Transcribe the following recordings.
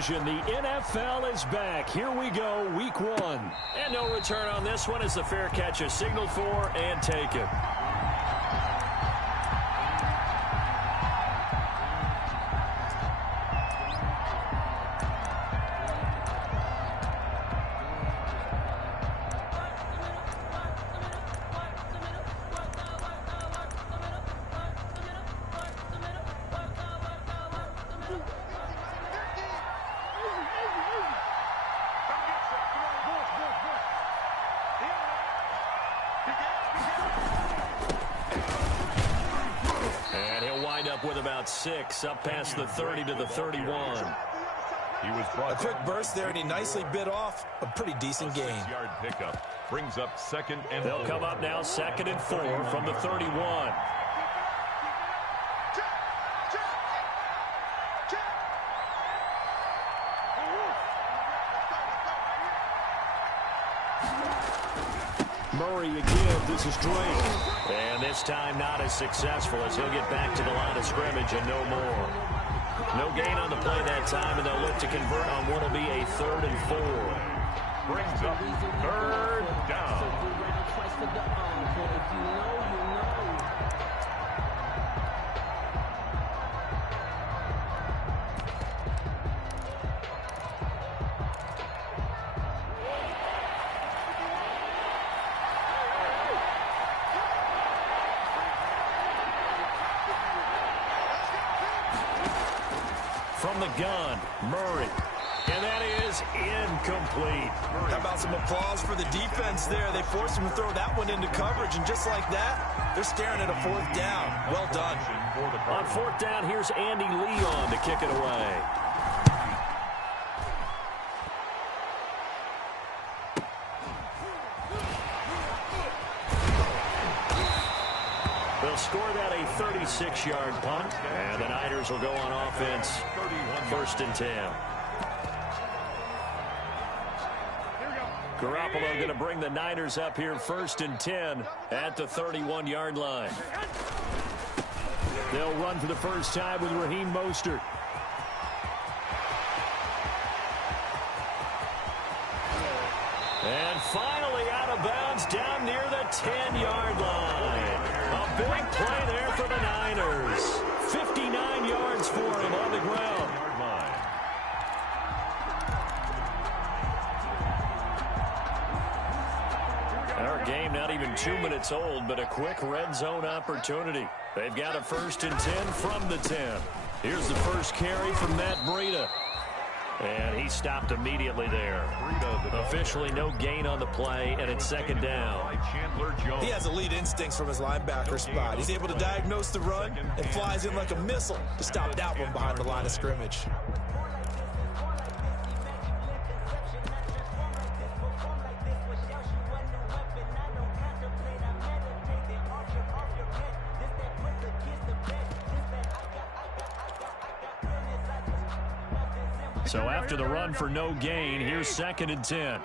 confusion. The NFL is back. Here we go, week 1. And no return on this one as the fair catch is signaled for and taken. With about 6, up past the 30 to the 31. He was brought a quick burst there, and he nicely bit off a pretty decent gain. 6-yard pickup brings up 2nd and 4. They'll come up now 2nd and 4 from the 31. Murray again, this is Drake. And this time not as successful as he'll get back to the line of scrimmage and no more. No gain on the play that time, and they'll look to convert on what will be a 3rd and 4. Brings up 3rd down. From the gun, Murray. And that is incomplete. How about some applause for the defense there? They forced him to throw that one into coverage, and just like that, they're staring at a 4th down. Well done. On 4th down, here's Andy Leon to kick it away. They'll score that a 36-yard punt, and the Niners will go on offense 1st and 10. Garoppolo going to bring the Niners up here 1st and 10 at the 31-yard line. They'll run for the first time with Raheem Mostert. And finally out of bounds down near the 10-yard line. A big play there for the Niners. 59 yards for him on the ground. Our game not even 2 minutes old, but a quick red zone opportunity. They've got a 1st and 10 from the 10. Here's the first carry from Matt Breida. And he stopped immediately there. Officially no gain on the play, and it's 2nd down. He has elite instincts from his linebacker spot. He's able to diagnose the run and flies in like a missile to stop that one behind the line of scrimmage. So after the run for no gain, here's 2nd and 10.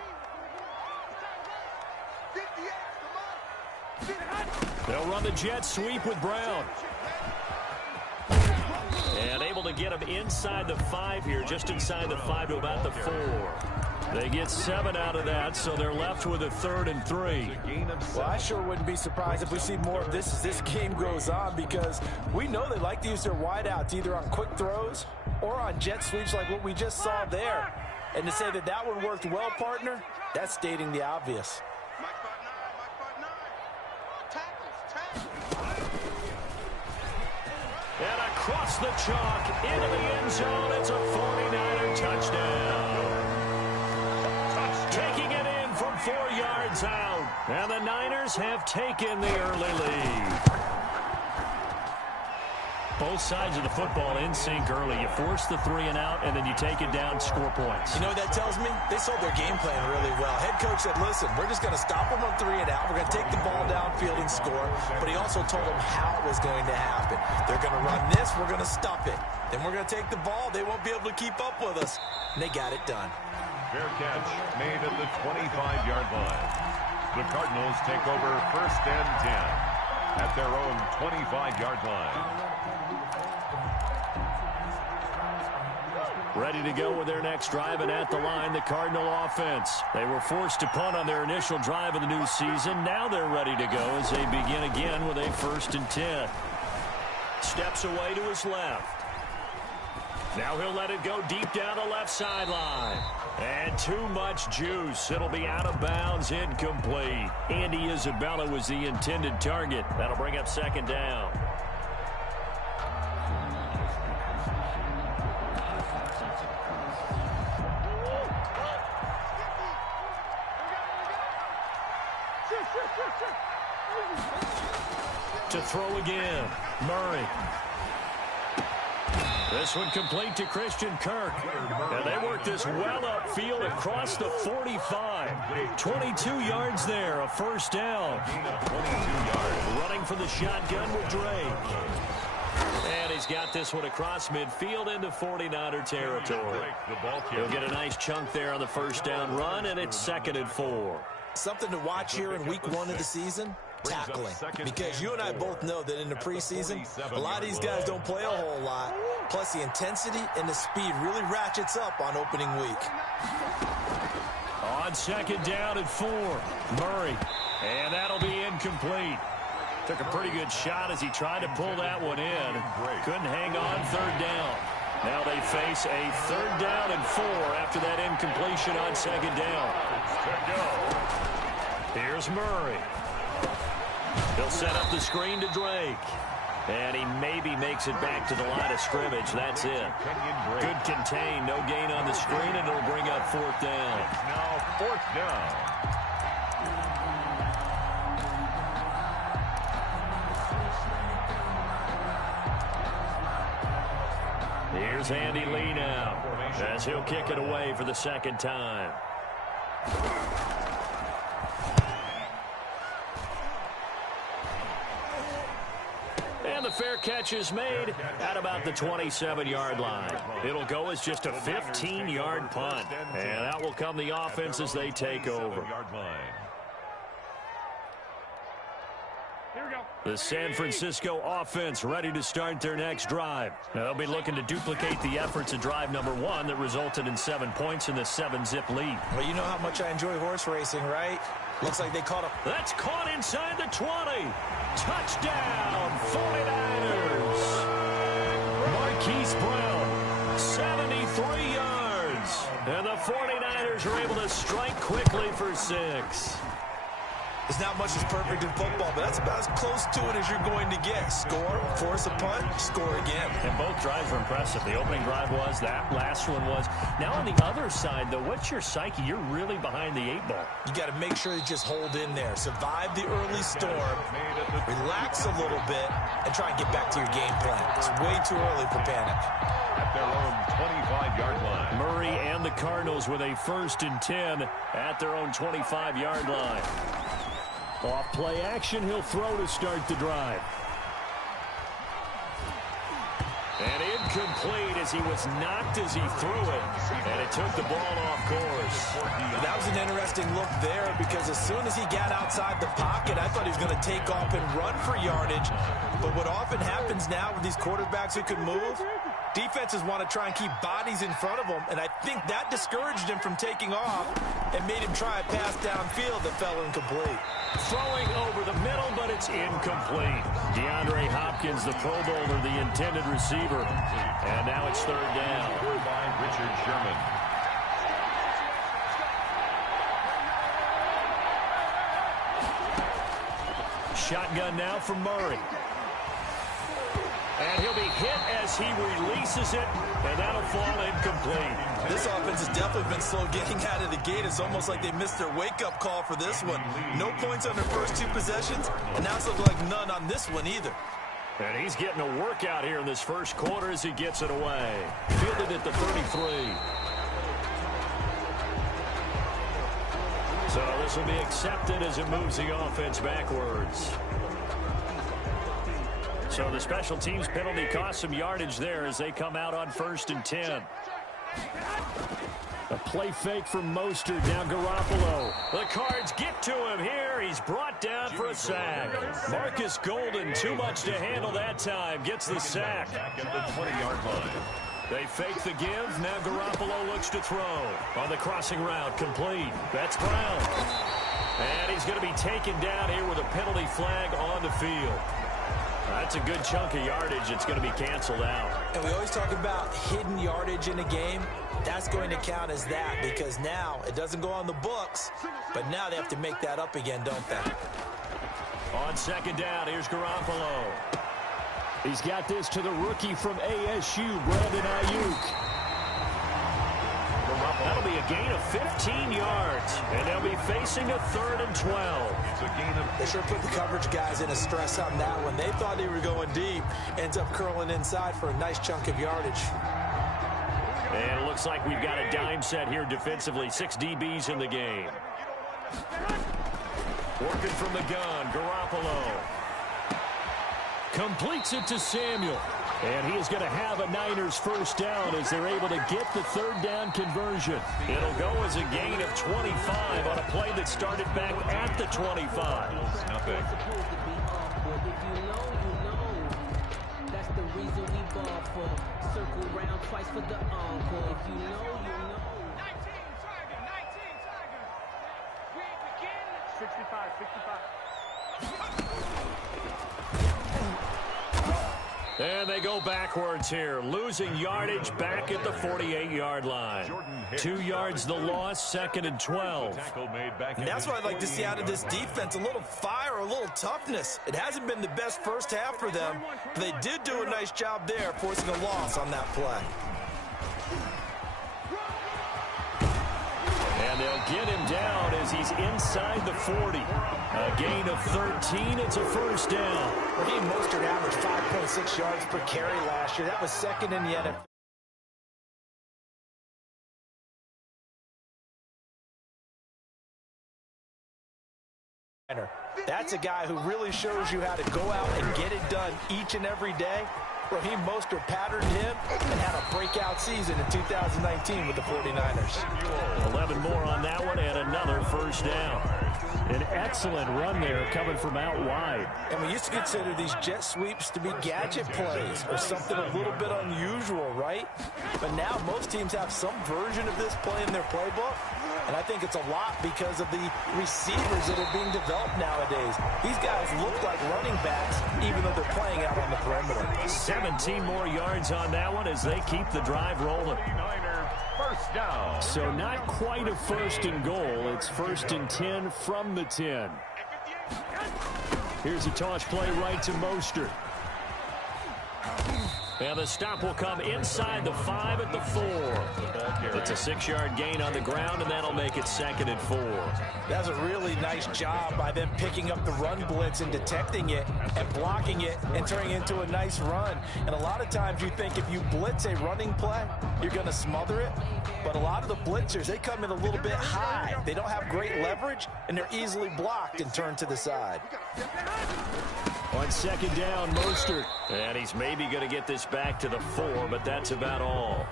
They'll run the jet sweep with Brown. And able to get him inside the 5 here, just inside the 5 to about the 4. They get 7 out of that, so they're left with a 3rd and 3. Well, I sure wouldn't be surprised if we see more of this as this game goes on, because we know they like to use their wideouts either on quick throws or on jet sweeps like what we just saw there. And to say that that one worked well, partner, that's stating the obvious. And across the chalk, into the end zone, it's a 49er touchdown. Taking it in from 4 yards out. And the Niners have taken the early lead. Both sides of the football in sync early. You force the 3 and out, and then you take it down, score points. You know what that tells me? They sold their game plan really well. Head coach said, listen, we're just going to stop them on 3 and out. We're going to take the ball downfield and score. But he also told them how it was going to happen. They're going to run this. We're going to stop it. Then we're going to take the ball. They won't be able to keep up with us. And they got it done. Fair catch made at the 25-yard line. The Cardinals take over 1st and 10 at their own 25-yard line. ready to go with their next drive, and at the line, the Cardinal offense. They were forced to punt on their initial drive of the new season. Now they're ready to go as they begin again with a 1st and 10. Steps away to his left. Now he'll let it go deep down the left sideline. And too much juice. It'll be out of bounds, incomplete. Andy Isabella was the intended target. That'll bring up 2nd down. To throw again, Murray. This one complete to Christian Kirk. And they work this well upfield across the 45. 22 yards there, a 1st down. 22 yards. Running for the shotgun with Drake. And he's got this one across midfield into 49er territory. He'll get a nice chunk there on the 1st down run, and it's 2nd and 4. Something to watch here in week 1 of the season, tackling. Because you and I both know that in the preseason, a lot of these guys don't play a whole lot. Plus, the intensity and the speed really ratchets up on opening week. On 2nd down and 4, Murray. And that'll be incomplete. Took a pretty good shot as he tried to pull that one in. Couldn't hang on 3rd down. Now they face a 3rd down and 4 after that incompletion on 2nd down. Here's Murray. He'll set up the screen to Drake. And he maybe makes it back to the line of scrimmage. That's it. Good contain. No gain on the screen, and it'll bring up 4th down. Now 4th down. Here's Andy Lee now as he'll kick it away for the 2nd time. And the fair catch is made at about the 27-yard line. It'll go as just a 15-yard punt. And out will come the offense as they take over. The San Francisco offense ready to start their next drive. Now, they'll be looking to duplicate the efforts of drive number 1 that resulted in 7 points in the 7-zip lead. Well, you know how much I enjoy horse racing, right? Looks like they caught a... That's caught inside the 20. Touchdown, 49ers. Marquise Brown, 73 yards. And the 49ers are able to strike quickly for 6. There's not much that's perfect in football, but that's about as close to it as you're going to get. Score, force a punt, score again. And both drives were impressive. The opening drive was, that last one was. Now on the other side, though, what's your psyche? You're really behind the 8 ball. You got to make sure you just hold in there. Survive the early storm, relax a little bit, and try and get back to your game plan. It's way too early for panic. At their own 25-yard line. Murray and the Cardinals with a 1st and 10 at their own 25-yard line. Off play action, he'll throw to start the drive. And incomplete as he was knocked as he threw it. And it took the ball off course. That was an interesting look there because as soon as he got outside the pocket, I thought he was going to take off and run for yardage. But what often happens now with these quarterbacks who can move, defenses want to try and keep bodies in front of them, and I think that discouraged him from taking off and made him try a pass downfield that fell incomplete. Throwing over the middle, but it's incomplete. DeAndre Hopkins, the Pro Bowler, the intended receiver. And now it's 3rd down. By Richard Sherman. Shotgun now for Murray. And he'll be hit as he releases it, and that'll fall incomplete. This offense has definitely been slow getting out of the gate. It's almost like they missed their wake-up call for this one. No points on their first 2 possessions, and now it's looking like none on this one either. And he's getting a workout here in this first quarter as he gets it away. Fielded at the 33. So this will be accepted as it moves the offense backwards. So the special teams penalty cost some yardage there as they come out on 1st and 10. A play fake from Mostert. Now Garoppolo. The Cards get to him here. He's brought down for a sack. Marcus Golden, too much to handle that time. Gets the sack. At the 20-yard line. They fake the give. Now Garoppolo looks to throw. On the crossing route, complete. That's Brown. And he's going to be taken down here with a penalty flag on the field. That's a good chunk of yardage. It's going to be canceled out. And we always talk about hidden yardage in a game. That's going to count as that because now it doesn't go on the books, but now they have to make that up again, don't they? On second down, here's Garoppolo. He's got this to the rookie from ASU, Brandon Ayuk. That'll be a gain of 15 yards, and they'll be facing a 3rd and 12. They sure put the coverage guys in a stress on that one. They thought they were going deep. Ends up curling inside for a nice chunk of yardage. And it looks like we've got a dime set here defensively. 6 DBs in the game. Working from the gun, Garoppolo. Completes it to Samuel. And he is going to have a Niners first down as they're able to get the 3rd down conversion. It'll go as a gain of 25 on a play that started back at the 25. Nothing. That's the reason we ball for. Circle round twice for the encore. If you know, you know. 19 Tiger. We begin 65. And they go backwards here, losing yardage back at the 48-yard line. 2 yards the loss, 2nd and 12. And that's what I'd like to see out of this defense, a little fire, a little toughness. It hasn't been the best first half for them, but they did do a nice job there, forcing a loss on that play. And they'll get him down as he's inside the 40. A gain of 13. It's a first down. Raheem Mostert averaged 5.6 yards per carry last year. That was 2nd in the NFL. That's a guy who really shows you how to go out and get it done each and every day. Raheem Mostert patterned him and had a breakout season in 2019 with the 49ers. 11 more on that one and another first down. An excellent run there coming from out wide. And we used to consider these jet sweeps to be gadget plays or something a little bit unusual, right? But now most teams have some version of this play in their playbook. And I think it's a lot because of the receivers that are being developed nowadays. These guys look like running backs even though they're playing out on the perimeter. 17 more yards on that one as they keep the drive rolling. First down. So not quite a 1st and goal. It's 1st and 10 from the 10. Here's a toss play right to Mostert. And the stop will come inside the 5 at the 4. It's a 6-yard gain on the ground, and that'll make it 2nd and 4. That's a really nice job by them picking up the run blitz and detecting it and blocking it and turning it into a nice run. And a lot of times you think if you blitz a running play, you're going to smother it. But a lot of the blitzers, they come in a little bit high. They don't have great leverage, and they're easily blocked and turned to the side. On 2nd down, Mostert. And he's maybe going to get this back to the 4, but that's about all.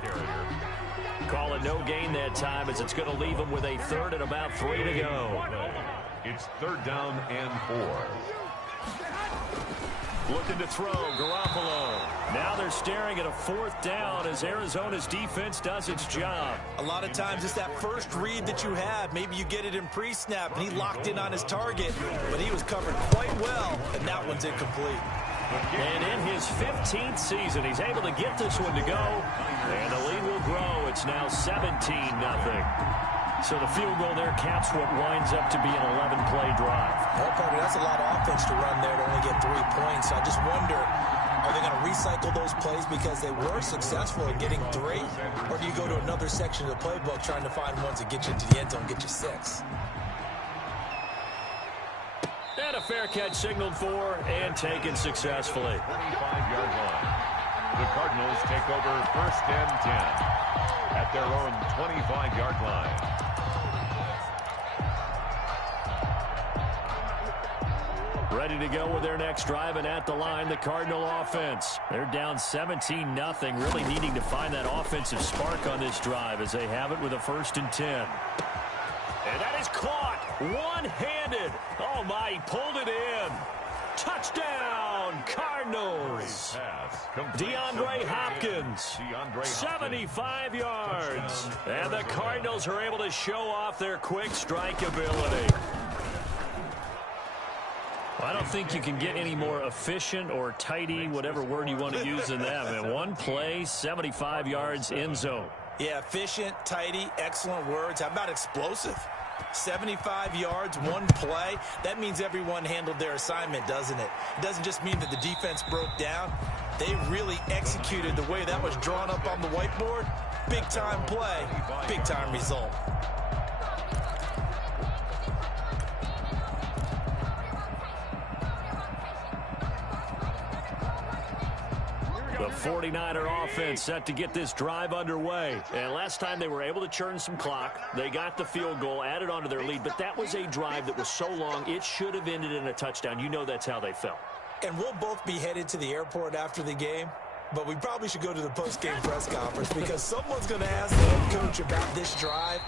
Call it no gain that time as it's going to leave him with a 3rd and about 3 to go. It's 3rd down and 4. Looking to throw, Garoppolo. Now they're staring at a 4th down as Arizona's defense does its job. A lot of times it's that first read that you have. Maybe you get it in pre-snap, and he locked in on his target, but he was covered quite well, and that one's incomplete. And in his 15th season, he's able to get this one to go, and the lead will grow. It's now 17-0. So the field goal there caps what winds up to be an 11-play drive. Well, Carter, that's a lot of offense to run there to only get 3 points. So I just wonder, are they going to recycle those plays because they were successful in getting 3? Or do you go to another section of the playbook trying to find ones that get you into the end zone, get you 6? And a fair catch signaled for and taken successfully. 25-yard line. The Cardinals take over 1st and 10 at their own 25-yard line. Ready to go with their next drive, and at the line, the Cardinal offense. They're down 17-0, really needing to find that offensive spark on this drive as they have it with a 1st and 10. And that is caught one-handed. Oh, my, he pulled it in. Touchdown, Cardinals. DeAndre Hopkins, 75 yards. And the Cardinals are able to show off their quick strike ability. I don't think you can get any more efficient or tidy, whatever word you want to use in that. Man, one play, 75 yards, end zone. Yeah, efficient, tidy, excellent words. How about explosive? 75 yards, one play. That means everyone handled their assignment, doesn't it? It doesn't just mean that the defense broke down. They really executed the way that was drawn up on the whiteboard. Big-time play, big-time result. The 49er offense set to get this drive underway. And last time they were able to churn some clock. They got the field goal, added on to their lead. But that was a drive that was so long, it should have ended in a touchdown. You know that's how they felt. And we'll both be headed to the airport after the game. But we probably should go to the post-game press conference because someone's going to ask the head coach about this drive.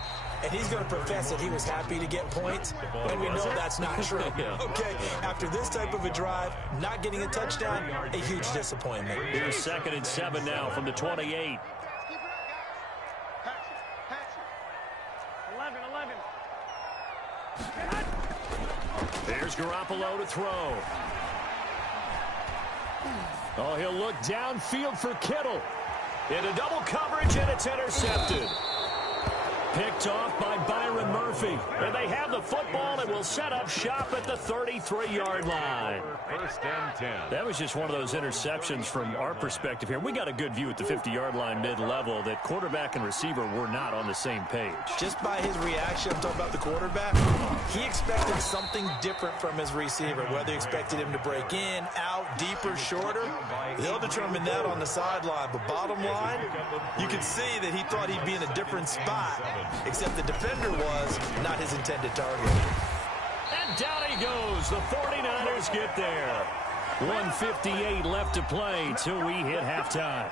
And he's going to profess that he was happy to get points. And we know that's not true. Okay, after this type of a drive, not getting a touchdown, a huge disappointment. Here's 2nd and 7 now from the 28. 11. Here's Garoppolo to throw. Oh, he'll look downfield for Kittle. Into double coverage, and it's intercepted. Picked off by Byron Murphy. And they have the football and will set up shop at the 33-yard line. 1st and 10. That was just one of those interceptions from our perspective here. We got a good view at the 50-yard line mid-level that quarterback and receiver were not on the same page. Just by his reaction, I'm talking about the quarterback, he expected something different from his receiver, whether he expected him to break in, out, deeper, shorter. They'll determine that on the sideline. But bottom line, you can see that he thought he'd be in a different spot, except the defender was not his intended target. And down he goes. The 49ers get there. 1:58 left to play till we hit halftime.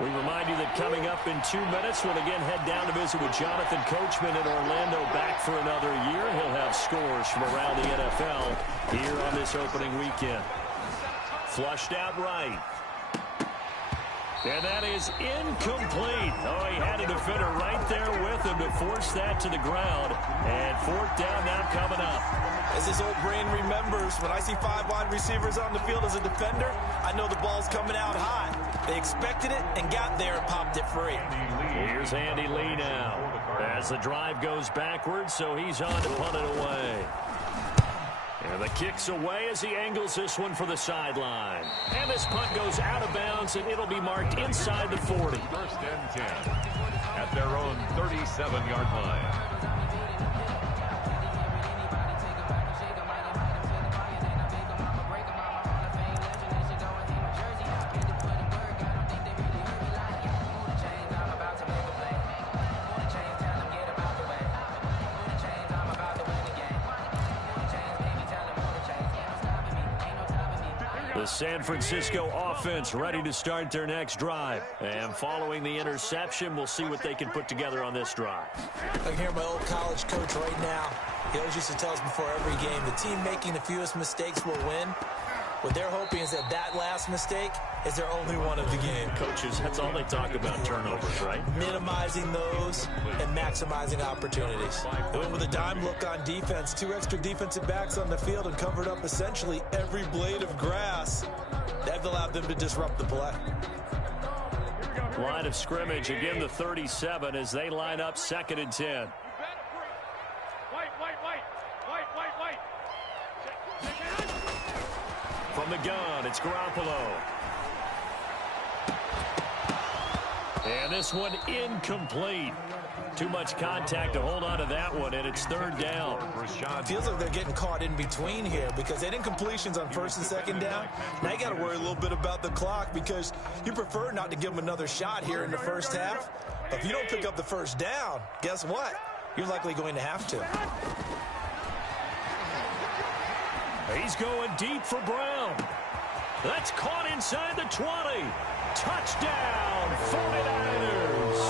We remind you that coming up in 2 minutes, we'll again head down to visit with Jonathan Coachman in Orlando, back for another year. He'll have scores from around the NFL here on this opening weekend. Flushed out right. And that is incomplete. Oh, he had a defender right there with him to force that to the ground. And 4th down now coming up. As his old brain remembers, when I see 5 wide receivers on the field as a defender, I know the ball's coming out hot. They expected it and got there and popped it free. Here's Andy Lee now. As the drive goes backwards, so he's on to punt it away. And the kick's away as he angles this one for the sideline. And this punt goes out of bounds, and it'll be marked inside the 40. 1st and 10 at their own 37-yard line. The San Francisco offense ready to start their next drive. And following the interception, we'll see what they can put together on this drive. I can hear my old college coach right now. He always used to tell us before every game, the team making the fewest mistakes will win. What they're hoping is that that last mistake is their only one of the game. Coaches, that's all they talk about, turnovers, right? Minimizing those and maximizing opportunities. They went with a dime look on defense. 2 extra defensive backs on the field and covered up essentially every blade of grass. That allowed them to disrupt the play. Line of scrimmage, again the 37 as they line up 2nd and 10. From the gun, it's Garoppolo. And this one incomplete. Too much contact to hold on to that one, and it's 3rd down. Feels like they're getting caught in between here because they had incompletions on 1st and 2nd down. Now you got to worry a little bit about the clock because you prefer not to give them another shot here in the first half. But if you don't pick up the 1st down, guess what? You're likely going to have to. He's going deep for Brown. That's caught inside the 20. Touchdown, 49ers.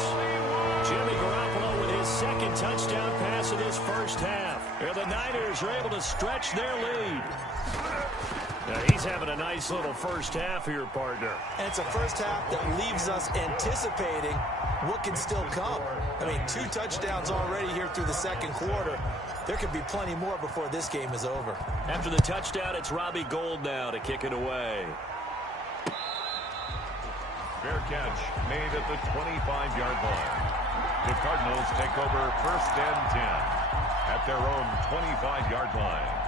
Jimmy Garoppolo with his 2nd touchdown pass of this first half. And the Niners are able to stretch their lead. Now he's having a nice little first half here, partner. And it's a first half that leaves us anticipating what can still come. I mean, 2 touchdowns already here through the second quarter. There could be plenty more before this game is over. After the touchdown, it's Robbie Gould now to kick it away. Fair catch made at the 25-yard line. The Cardinals take over 1st and 10 at their own 25-yard line.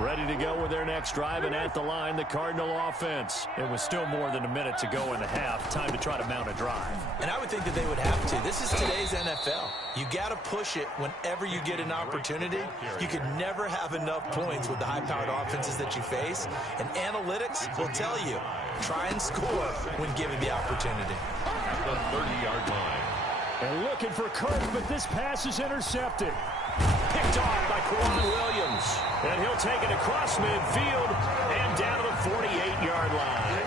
Ready to go with their next drive, and at the line, the Cardinal offense. It was still more than a minute to go in the half. Time to try to mount a drive. And I would think that they would have to. This is today's NFL. You got to push it whenever you get an opportunity. You can never have enough points with the high-powered offenses that you face. And analytics will tell you, try and score when given the opportunity. At the 30-yard line. And looking for Kirk, but this pass is intercepted. Picked off by Quan Williams. And he'll take it across midfield and down to the 48-yard line.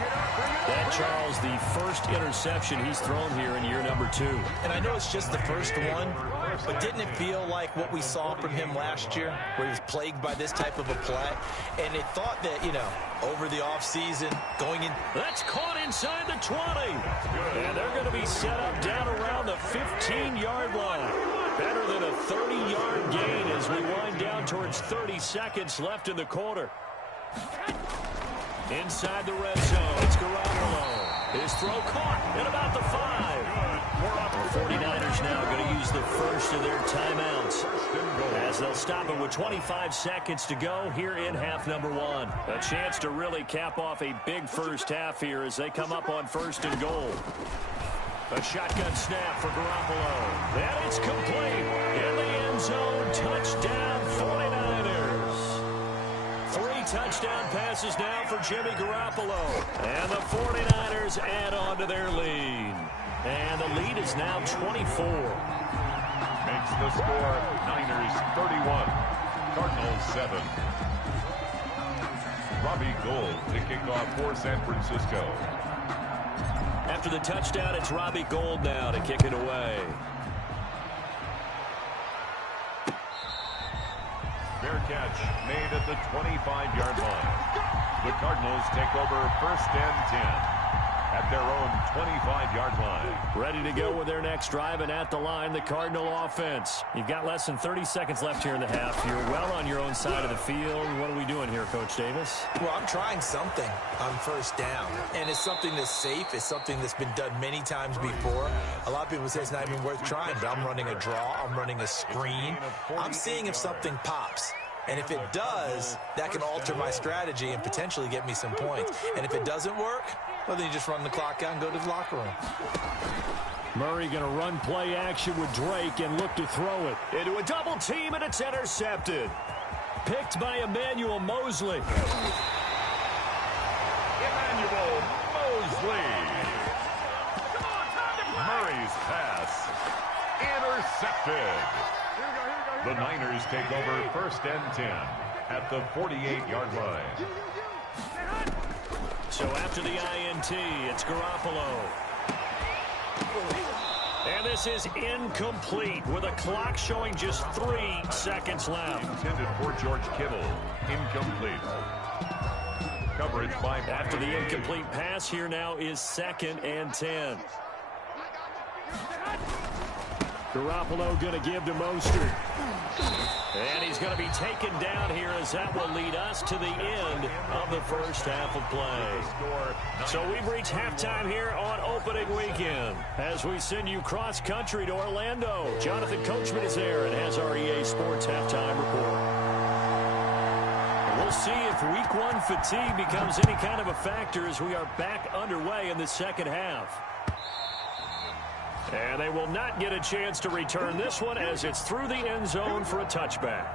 That, Charles, the first interception he's thrown here in year number 2. And I know it's just the first one, but didn't it feel like what we saw from him last year, where he was plagued by this type of a play? And it thought that, you know, over the offseason, going in. That's caught inside the 20. And they're going to be set up down around the 15-yard line. Better than a 30-yard gain as we wind down towards 30 seconds left in the quarter. Inside the red zone, it's Garoppolo. His throw caught at about the 5. The 49ers now going to use the first of their timeouts as they'll stop it with 25 seconds to go here in half number 1. A chance to really cap off a big first half here as they come up on 1st and goal. A shotgun snap for Garoppolo. And it's complete. In the end zone, touchdown 49ers. 3 touchdown passes now for Jimmy Garoppolo. And the 49ers add on to their lead. And the lead is now 24. Makes the score Niners 31, Cardinals 7. Robbie Gould to kick off for San Francisco. After the touchdown, it's Robbie Gould now to kick it away. Fair catch made at the 25-yard line. The Cardinals take over 1st and 10 at their own 25-yard line. Ready to go with their next drive, and at the line, the Cardinal offense. You've got less than 30 seconds left here in the half. You're well on your own side of the field. What are we doing here, Coach Davis? Well, I'm trying something on 1st down, and it's something that's safe. It's something that's been done many times before. A lot of people say it's not even worth trying, but I'm running a draw. I'm running a screen. I'm seeing if something pops. And if it does, that can alter my strategy and potentially get me some points. And if it doesn't work, well, then you just run the clock out and go to the locker room. Murray going to run play action with Drake and look to throw it. Into a double team, and it's intercepted. Picked by Emmanuel Mosley. Emmanuel Mosley. Murray's pass intercepted. The Niners take over 1st and 10 at the 48-yard line. So after the INT, it's Garoppolo. And this is incomplete with a clock showing just 3 seconds left. Intended for George Kittle. Incomplete. Coverage by After the incomplete pass, here now is 2nd and 10. Garoppolo going to give to Mostert. And he's going to be taken down here as that will lead us to the end of the first half of play. So we've reached halftime here on opening weekend as we send you cross-country to Orlando. Jonathan Coachman is there and has our EA Sports halftime report. We'll see if week 1 fatigue becomes any kind of a factor as we are back underway in the second half. And they will not get a chance to return this one as it's through the end zone for a touchback.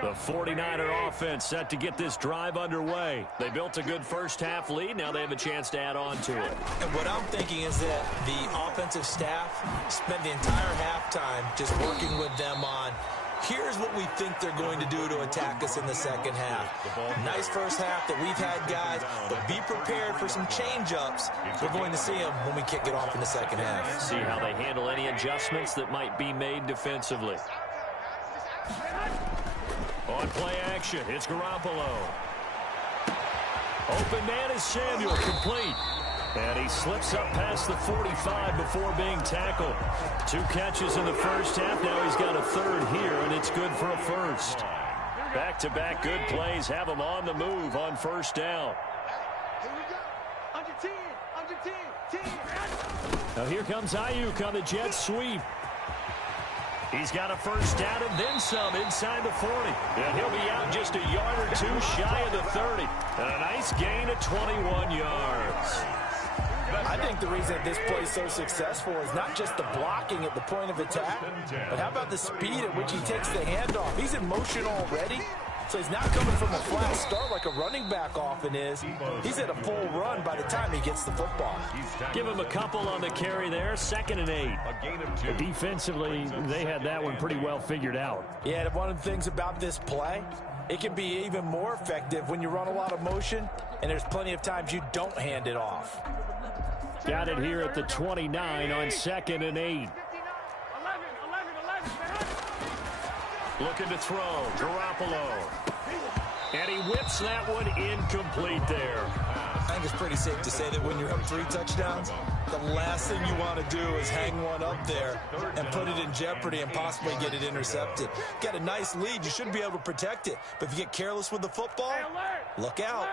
The 49er offense set to get this drive underway. They built a good first half lead. Now they have a chance to add on to it. And what I'm thinking is that the offensive staff spent the entire halftime just working with them on Here's what we think they're going to do to attack us in the second half. Nice first half that we've had, guys, but be prepared for some change-ups. We're going to see them when we kick it off in the second half. See how they handle any adjustments that might be made defensively. On play action, it's Garoppolo. Open man is Samuel, complete. And he slips up past the 45 before being tackled. 2 catches in the first half. Now he's got a third here, and it's good for a first. Back-to-back good plays have him on the move on first down. Here we go. Under 10, under 10, 10. Now here comes Ayuk on the jet sweep. He's got a first down and then some inside the 40. And he'll be out just a yard or two shy of the 30. And a nice gain of 21 yards. I think the reason that this play is so successful is not just the blocking at the point of attack, but how about the speed at which he takes the handoff? He's in motion already, so he's not coming from a flat start like a running back often is. He's at a full run by the time he gets the football. Give him a couple on the carry there, 2nd and 8. Defensively, they had that one pretty well figured out. Yeah, and one of the things about this play, it can be even more effective when you run a lot of motion, and there's plenty of times you don't hand it off. Got it here at the 29 on 2nd and 8. 11, 11, 11. Looking to throw, Garoppolo. And he whips that one incomplete there. I think it's pretty safe to say that when you're up 3 touchdowns, the last thing you want to do is hang one up there and put it in jeopardy and possibly get it intercepted. Got a nice lead. You should be able to protect it. But if you get careless with the football, look out.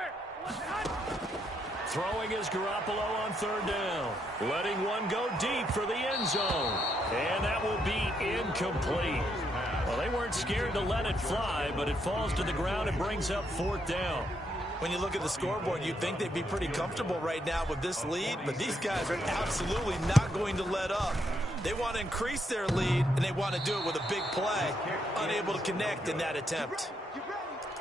Throwing is Garoppolo on 3rd down. Letting one go deep for the end zone. And that will be incomplete. Well, they weren't scared to let it fly, but it falls to the ground and brings up 4th down. When you look at the scoreboard, you'd think they'd be pretty comfortable right now with this lead, but these guys are absolutely not going to let up. They want to increase their lead, and they want to do it with a big play. Unable to connect in that attempt.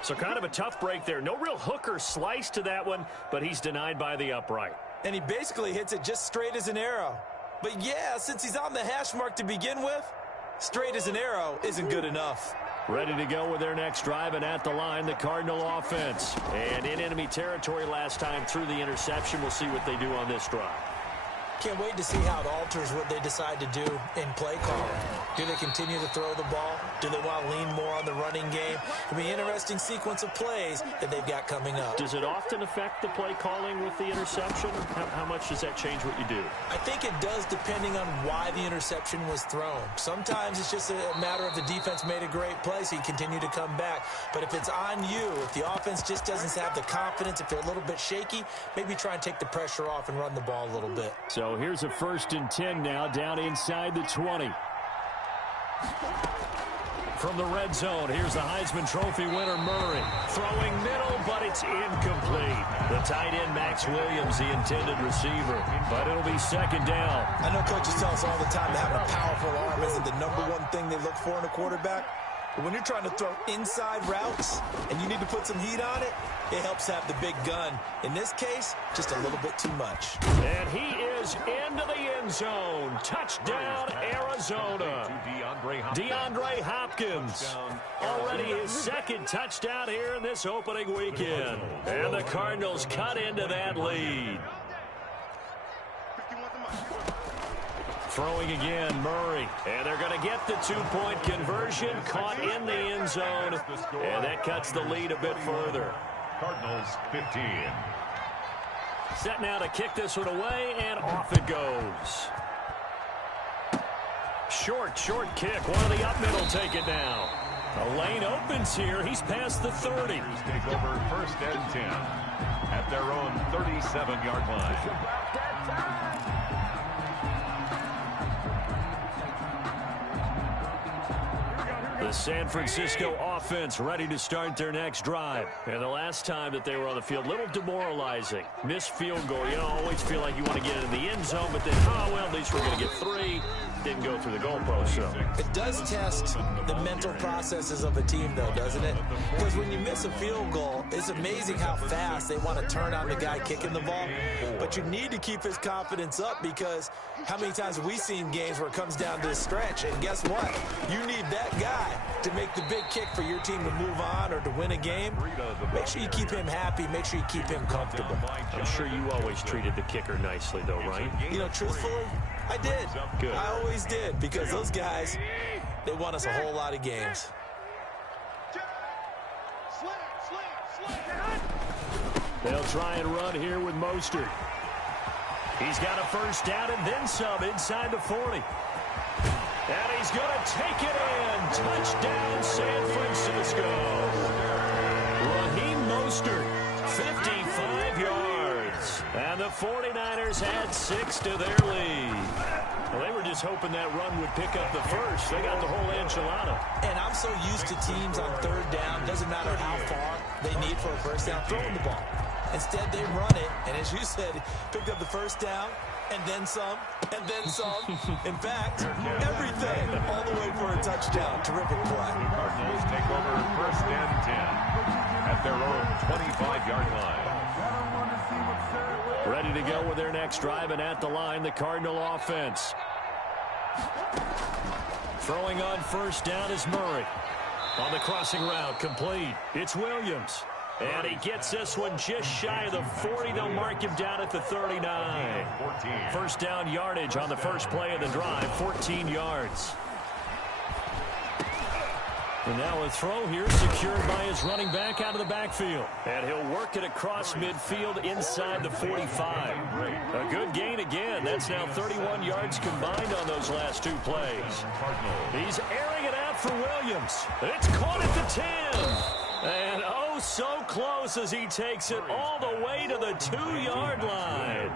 So kind of a tough break there. No real hook or slice to that one, but he's denied by the upright. And he basically hits it just straight as an arrow. But yeah, since he's on the hash mark to begin with, straight as an arrow isn't good enough. Ready to go with their next drive, and at the line, the Cardinal offense. And in enemy territory last time through the interception. We'll see what they do on this drive. Can't wait to see how it alters what they decide to do in play calling. Do they continue to throw the ball? Do they want to lean more on the running game? It'll be an interesting sequence of plays that they've got coming up. Does it often affect the play calling with the interception? How much does that change what you do? I think it does depending on why the interception was thrown. Sometimes it's just a matter of the defense made a great play, so you continue to come back. But if it's on you, if the offense just doesn't have the confidence, if they're a little bit shaky, maybe try and take the pressure off and run the ball a little bit. So here's a 1st and 10 now, down inside the 20. From the red zone, here's the Heisman Trophy winner, Murray. Throwing middle, but it's incomplete. The tight end, Max Williams, the intended receiver. But it'll be 2nd down. I know coaches tell us all the time that having a powerful arm isn't the #1 thing they look for in a quarterback. But when you're trying to throw inside routes and you need to put some heat on it, it helps have the big gun. In this case, just a little bit too much. And he is into the end zone. Touchdown, Arizona. DeAndre Hopkins. Already his 2nd touchdown here in this opening weekend. And the Cardinals cut into that lead. Throwing again, Murray. And they're going to get the 2-point conversion. Caught in the end zone. And that cuts the lead a bit further. Cardinals 15. Set now to kick this one away, and off it goes. Short kick. One of the up middle take it down. A lane opens here. He's past the 30. Take over 1st and 10 at their own 37-yard line. The San Francisco offense ready to start their next drive. And the last time that they were on the field, a little demoralizing. Missed field goal. You know, always feel like you want to get in the end zone, but then, well, at least we're going to get 3. didn't go through the goalpost, so. It does test the mental processes of a team, though, doesn't it? Because when you miss a field goal, it's amazing how fast they want to turn on the guy kicking the ball. But you need to keep his confidence up, because how many times have we seen games where it comes down to the stretch? And guess what? You need that guy to make the big kick for your team to move on or to win a game. Make sure you keep him happy. Make sure you keep him comfortable. I'm sure you always treated the kicker nicely, though, right? You know, truthfully, I did. Good. I always did, because those guys, they won us a whole lot of games. They'll try and run here with Mostert. He's got a first down and then some inside the 40. And he's going to take it in. Touchdown, San Francisco. Raheem Mostert, 55 yards. And the 49ers add 6 to their lead. Well, they were just hoping that run would pick up the first. They got the whole enchilada. And I'm so used to teams on third down, doesn't matter how far they need for a first down, throwing the ball. Instead, they run it, and as you said, picked up the first down, and then some, and then some. In fact, everything, all the way for a touchdown. Terrific play. The Cardinals take over first and 10 at their own 25-yard line. Ready to go with their next drive, and at the line, the Cardinal offense. Throwing on first down is Murray. On the crossing route, complete. It's Williams. And he gets this one just shy of the 40. They'll mark him down at the 39. First down yardage on the first play of the drive, 14 yards. And now a throw here secured by his running back out of the backfield. And he'll work it across midfield inside the 45. A good gain again. That's now 31 yards combined on those last two plays. He's airing it out for Williams. It's caught at the 10. And oh, so close as he takes it all the way to the 2-yard line.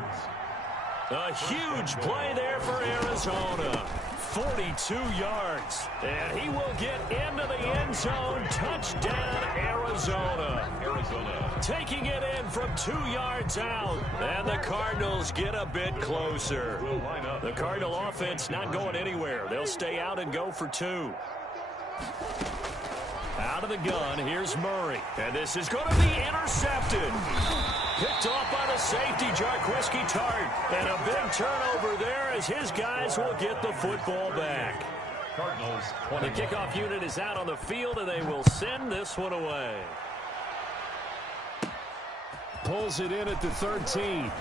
A huge play there for Arizona. 42 yards. And he will get into the end zone. Touchdown, Arizona. Taking it in from 2 yards out. And the Cardinals get a bit closer. The Cardinal offense not going anywhere. They'll stay out and go for 2. Out of the gun, here's Murray. And this is going to be intercepted. Picked off by the safety, Jarquiski Tart. And a big turnover there as his guys will get the football back. Cardinals. The kickoff unit is out on the field, and they will send this one away. Pulls it in at the 13.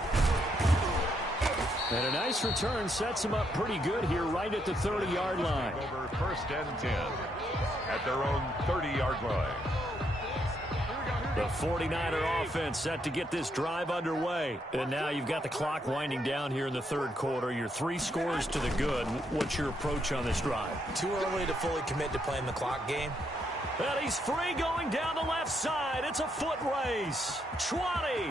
And a nice return sets him up pretty good here right at the 30-yard line. Over first and 10 at their own 30-yard line. The 49er offense set to get this drive underway. And now you've got the clock winding down here in the third quarter. Your 3 scores to the good. What's your approach on this drive? Too early to fully commit to playing the clock game. And he's free going down the left side. It's a foot race. 20.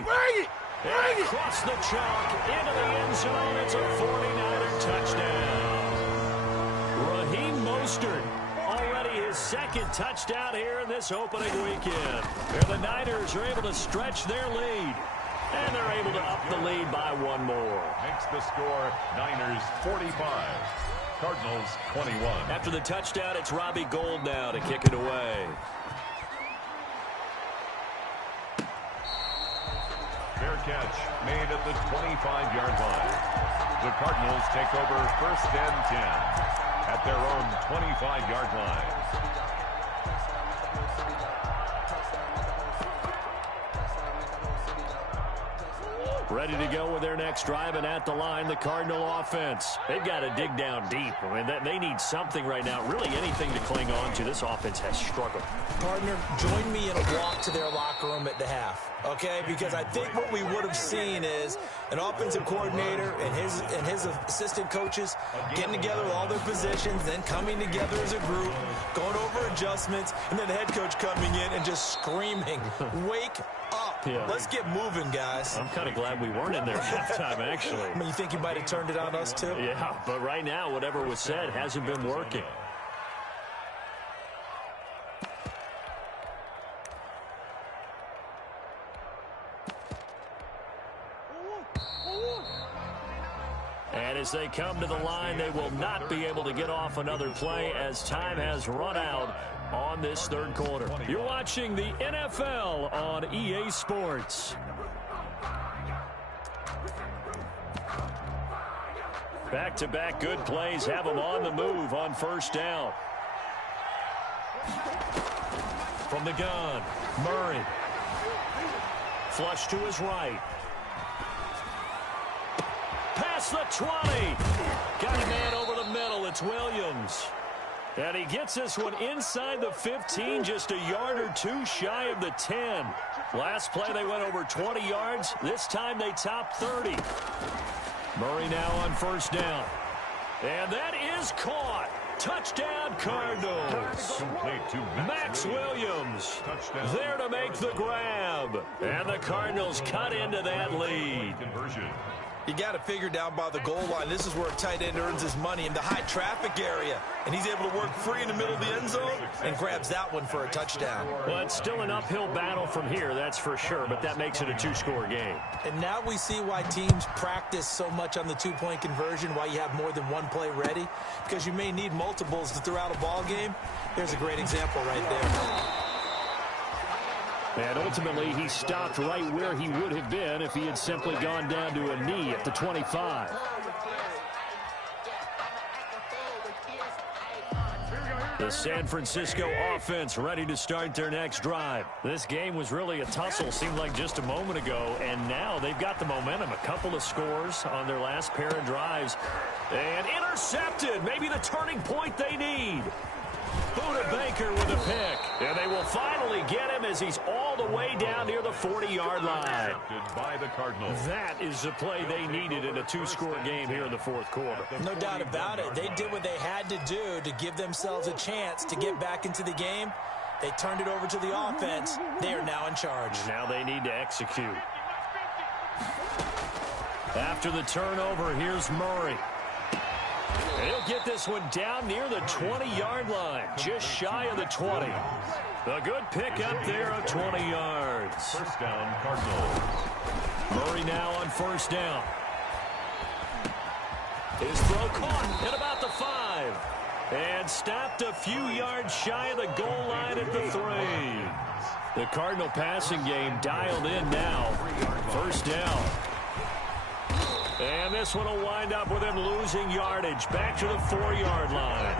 Bring it! And across the chalk into the end zone. It's a 49er touchdown. Raheem Mostert. Already his second touchdown here in this opening weekend. And the Niners are able to stretch their lead. And they're able to up the lead by 1 more. Makes the score Niners 45. Cardinals 21. After the touchdown, it's Robbie Gould now to kick it away. Fair catch made at the 25-yard line. The Cardinals take over first and 10 at their own 25-yard line. Ready to go with their next drive, and at the line, the Cardinal offense. They've got to dig down deep. I mean, they need something right now, really anything to cling on to. This offense has struggled. Partner, join me in a walk to their locker room at the half, okay? Because I think what we would have seen is an offensive coordinator and his assistant coaches getting together with all their positions, then coming together as a group, going over adjustments, and then the head coach coming in and just screaming, wake up. Yeah. Let's get moving, guys. I'm kind of glad we weren't in there at halftime, actually. I mean, you think you might have turned it on us, too? Yeah, but right now, whatever was said hasn't been working. And As they come to the line, they will not be able to get off another play as time has run out on this third quarter. You're watching the NFL on EA Sports. Back-to-back good plays have them on the move on first down. From the gun, Murray. Flush to his right. Past the 20. Got a man over the middle. It's Williams. And he gets this one inside the 15, just a yard or two shy of the 10. Last play they went over 20 yards. This time they topped 30. Murray now on first down. And that is caught. Touchdown, Cardinals. Max Williams there to make the grab. And the Cardinals cut into that lead. You got it figured down by the goal line. This is where a tight end earns his money in the high traffic area. And he's able to work free in the middle of the end zone and grabs that one for a touchdown. Well, it's still an uphill battle from here, that's for sure, but that makes it a two-score game. And now we see why teams practice so much on the two-point conversion, why you have more than one play ready, because you may need multiples to throw out a ball game. There's a great example right there. And ultimately, he stopped right where he would have been if he had simply gone down to a knee at the 25. The San Francisco offense ready to start their next drive. This game was really a tussle, seemed like just a moment ago, and now they've got the momentum. A couple of scores on their last pair of drives. And intercepted, maybe the turning point they need. Buda Baker with a pick. And they will finally get him as he's all the way down near the 40-yard line. By the Cardinals. That is the play they needed in a two-score game here in the fourth quarter. No doubt about it. They did what they had to do to give themselves a chance to get back into the game. They turned it over to the offense. They are now in charge. Now they need to execute. After the turnover, here's Murray. And he'll get this one down near the 20-yard line, just shy of the 20. A good pick up there of 20 yards. First down, Cardinals. Murray now on first down. His throw caught at about the 5. And stopped a few yards shy of the goal line at the 3. The Cardinal passing game dialed in now. First down. And this one will wind up with him losing yardage back to the 4-yard line.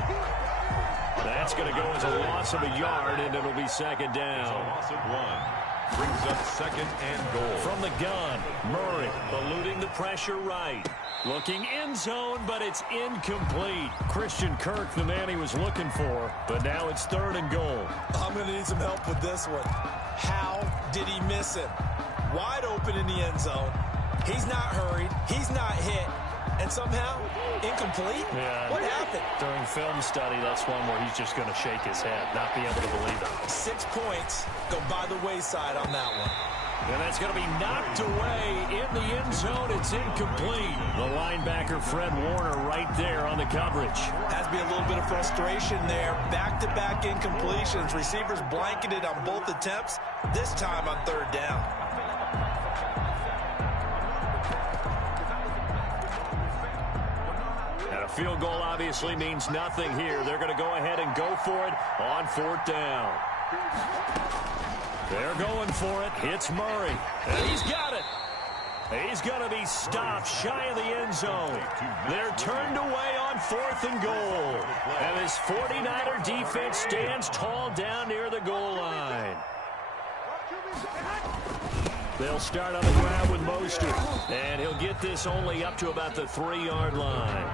That's going to go as a loss of a yard, and it'll be second down. A loss of 1. Brings up second and goal. From the gun, Murray eluding the pressure right. Looking end zone, but it's incomplete. Christian Kirk, the man he was looking for, but now it's third and goal. I'm going to need some help with this one. How did he miss him? Wide open in the end zone. He's not hurried. He's not hit. And somehow, incomplete? Yeah. What happened? During film study, that's one where he's just going to shake his head, not be able to believe it. 6 points go by the wayside on that one. And that's going to be knocked away in the end zone. It's incomplete. The linebacker, Fred Warner, right there on the coverage. Has to be a little bit of frustration there. Back-to-back incompletions. Receivers blanketed on both attempts, this time on third down. Field goal obviously means nothing here. They're going to go ahead and go for it on fourth down. They're going for it. It's Murray. And he's got it. He's going to be stopped shy of the end zone. They're turned away on fourth and goal. And this 49er defense stands tall down near the goal line. They'll start on the ground with Mostert, and he'll get this only up to about the 3-yard line.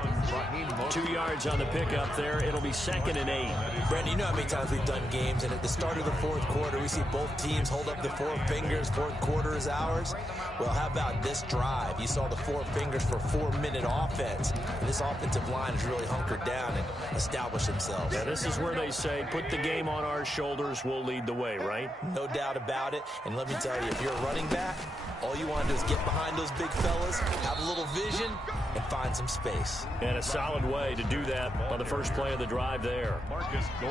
2 yards on the pickup there. It'll be second and 8. Brandon, you know how many times we've done games, and at the start of the fourth quarter, we see both teams hold up the 4 fingers. Fourth quarter is ours. Well, how about this drive? You saw the 4 fingers for 4-minute offense, and this offensive line has really hunkered down and established themselves. Yeah, this is where they say, put the game on our shoulders, we'll lead the way, right? No doubt about it. And let me tell you, if you're a running back, all you want to do is get behind those big fellas, have a little vision, and find some space. And a solid way to do that on the first play of the drive there.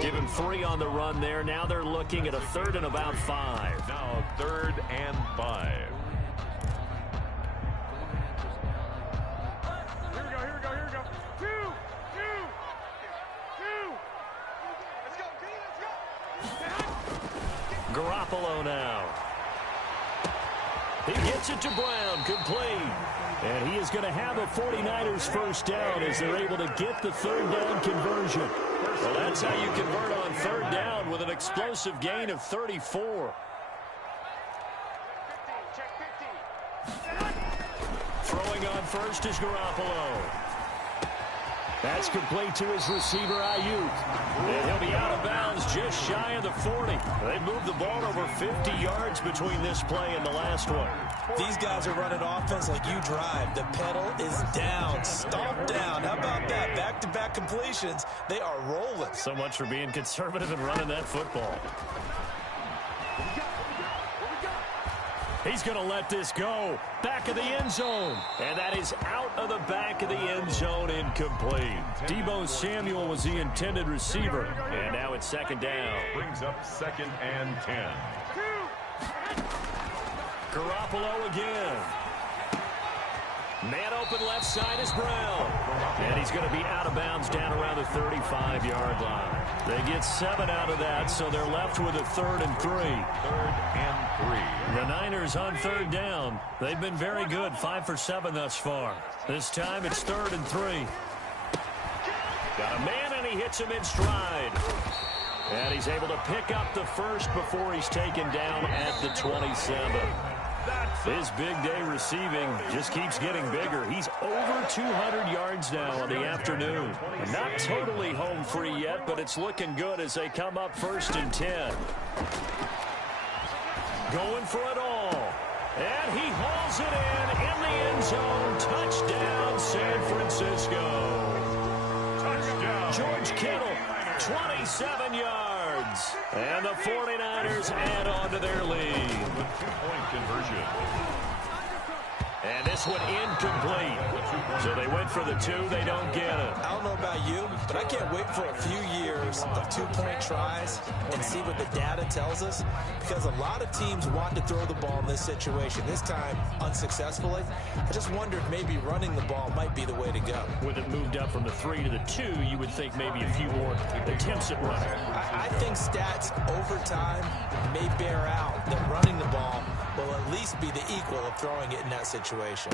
Give him 3 on the run there. Now they're looking at a third and about 5. Now third and 5. Here we go. throw now. He gets it to Brown, complete. And he is going to have a 49ers first down as they're able to get the third down conversion. Well, that's how you convert on third down with an explosive gain of 34. Throwing on first is Garoppolo. That's complete to his receiver, Ayuk. And he'll be out of bounds just shy of the 40. They moved the ball over 50 yards between this play and the last one. These guys are running offense like you drive. The pedal is down, stomp down. How about that? Back-to-back completions. They are rolling. So much for being conservative and running that football. He's going to let this go. Back of the end zone. And that is out of the back of the end zone, incomplete. Deebo Samuel was the intended receiver. And now it's second down. Brings up 2nd and 10. Garoppolo again. Man open left side is Brown. And he's going to be out of bounds down around the 35-yard line. They get 7 out of that, so they're left with a 3rd and 3. 3rd and 3. The Niners on third down. They've been very good, 5 for 7 thus far. This time it's 3rd and 3. Got a man, and he hits him in stride. And he's able to pick up the first before he's taken down at the 27. His big day receiving just keeps getting bigger. He's over 200 yards now on the afternoon. Not totally home free yet, but it's looking good as they come up 1st and 10. Going for it all. And he hauls it in the end zone. Touchdown, San Francisco. Touchdown. George Kittle, 27 yards. And the 49ers add on to their lead. The 2-point conversion. And this one incomplete. So they went for the 2. They don't get it. I don't know about you, but I can't wait for a few years of 2-point tries and see what the data tells us, because a lot of teams want to throw the ball in this situation, this time unsuccessfully. I just wonder if maybe running the ball might be the way to go. With it moved up from the 3 to the 2, you would think maybe a few more attempts at running. I think stats over time may bear out that running the ball will at least be the equal of throwing it in that situation.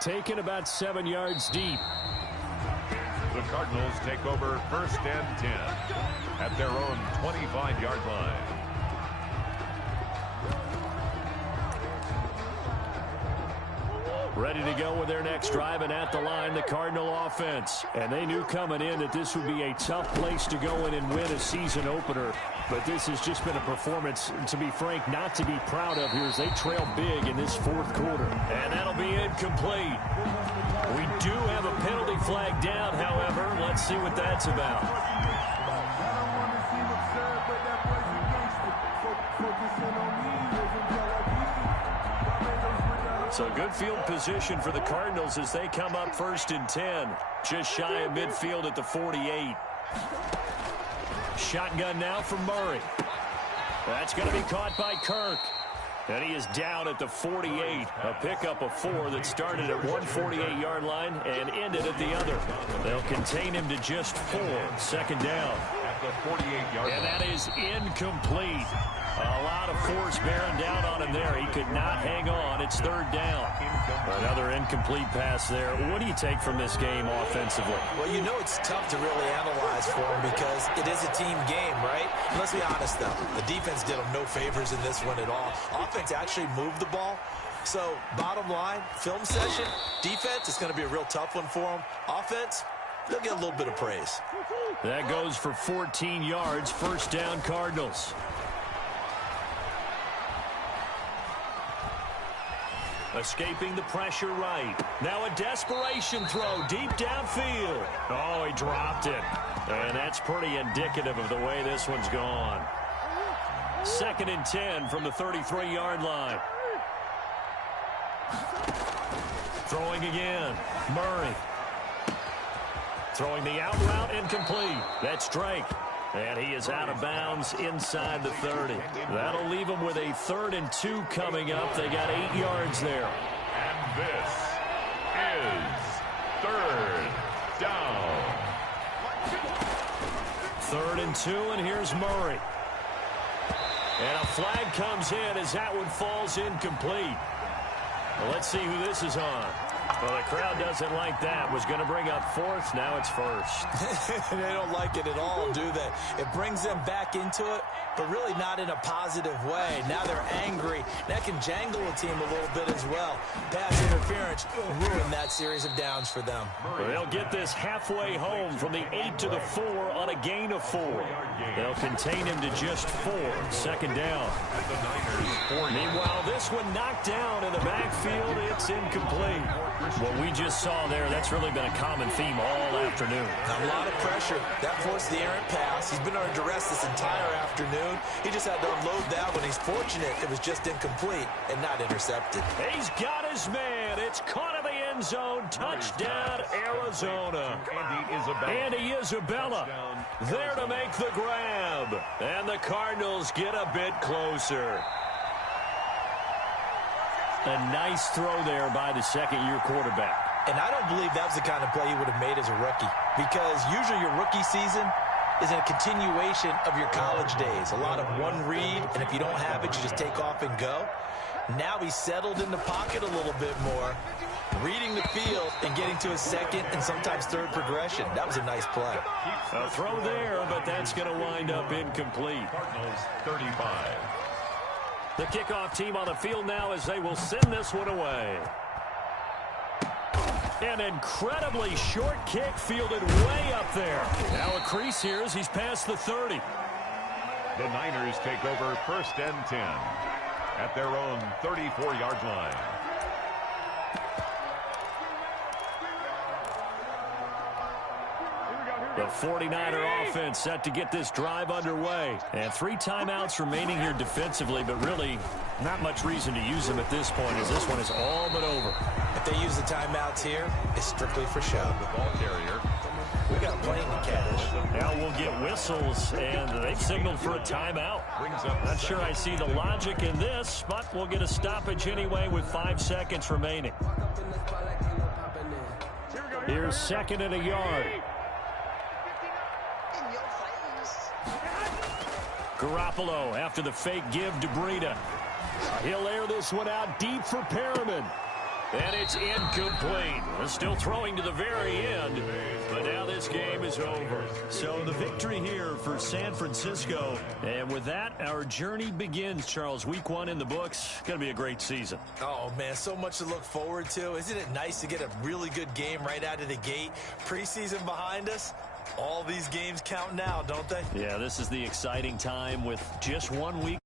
Taken about 7 yards deep. The Cardinals take over 1st and 10 at their own 25-yard line. Ready to go with their next drive, and at the line, the Cardinal offense. And they knew coming in that this would be a tough place to go in and win a season opener. But this has just been a performance, to be frank, not to be proud of here as they trail big in this 4th quarter. And that'll be incomplete. We do have a penalty flag down, however. Let's see what that's about. So good field position for the Cardinals as they come up 1st and 10. Just shy of midfield at the 48. Shotgun now from Murray. That's going to be caught by Kirk. And he is down at the 48. A pickup of 4 that started at one 48-yard line and ended at the other. They'll contain him to just 4. Second down. At the 48-yard line. And that is incomplete. A lot of force bearing down on him there. He could not hang on. It's 3rd down. Another incomplete pass there. What do you take from this game offensively? Well, you know it's tough to really analyze for him because it is a team game, right? And let's be honest, though. The defense did him no favors in this one at all. Offense actually moved the ball. So, bottom line, film session, defense, it's going to be a real tough one for them. Offense, they'll get a little bit of praise. That goes for 14 yards. First down, Cardinals. Escaping the pressure right. Now a desperation throw deep downfield. Oh, he dropped it. And that's pretty indicative of the way this one's gone. 2nd and 10 from the 33-yard line. Throwing again. Murray. Throwing the out route incomplete. That's Drake. And he is out of bounds inside the 30. That'll leave them with a 3rd and 2 coming up. They got 8 yards there. And this is 3rd down. 3rd and 2, and here's Murray. And a flag comes in as that one falls incomplete. Well, let's see who this is on. Well, the crowd doesn't like that. Was going to bring up fourth. Now it's first. They don't like it at all, do they? It brings them back into it, but really not in a positive way. Now they're angry. That can jangle a team a little bit as well. Pass interference ruined that series of downs for them. Well, they'll get this halfway home from the 8 to the 4 on a gain of 4. They'll contain him to just 4. Second down. Meanwhile, this one knocked down in the backfield. It's incomplete. What we just saw there, that's really been a common theme all afternoon. A lot of pressure. That forced the errant pass. He's been under duress this entire afternoon. He just had to unload that one. He's fortunate it was just incomplete and not intercepted. He's got his man. It's caught in the end zone. Touchdown, Arizona. Andy Isabella there to make the grab. And the Cardinals get a bit closer. A nice throw there by the second-year quarterback. And I don't believe that was the kind of play he would have made as a rookie, because usually your rookie season is a continuation of your college days. A lot of one read, and if you don't have it, you just take off and go. Now he's settled in the pocket a little bit more, reading the field and getting to his second and sometimes third progression. That was a nice play. A throw there, but that's going to wind up incomplete. Cardinals 35. The kickoff team on the field now as they will send this one away. An incredibly short kick fielded way up there. Now a crease here as he's past the 30. The Niners take over first and 10 at their own 34-yard line. The 49er offense set to get this drive underway. And 3 timeouts remaining here defensively, but really not much reason to use them at this point as this one is all but over. If they use the timeouts here, it's strictly for show. The ball carrier. We got plenty to catch. Now we'll get whistles, and they've signaled for a timeout. Not sure I see the logic in this, but we'll get a stoppage anyway with 5 seconds remaining. Here's second and a yard. Garoppolo after the fake give to Breida. He'll air this one out deep for Perriman. And it's incomplete. We're still throwing to the very end, but now this game is over. So the victory here for San Francisco. And with that, our journey begins, Charles. Week 1 in the books. Going to be a great season. Oh, man, so much to look forward to. Isn't it nice to get a really good game right out of the gate? Preseason behind us. All these games count now, don't they? Yeah, this is the exciting time with just 1 week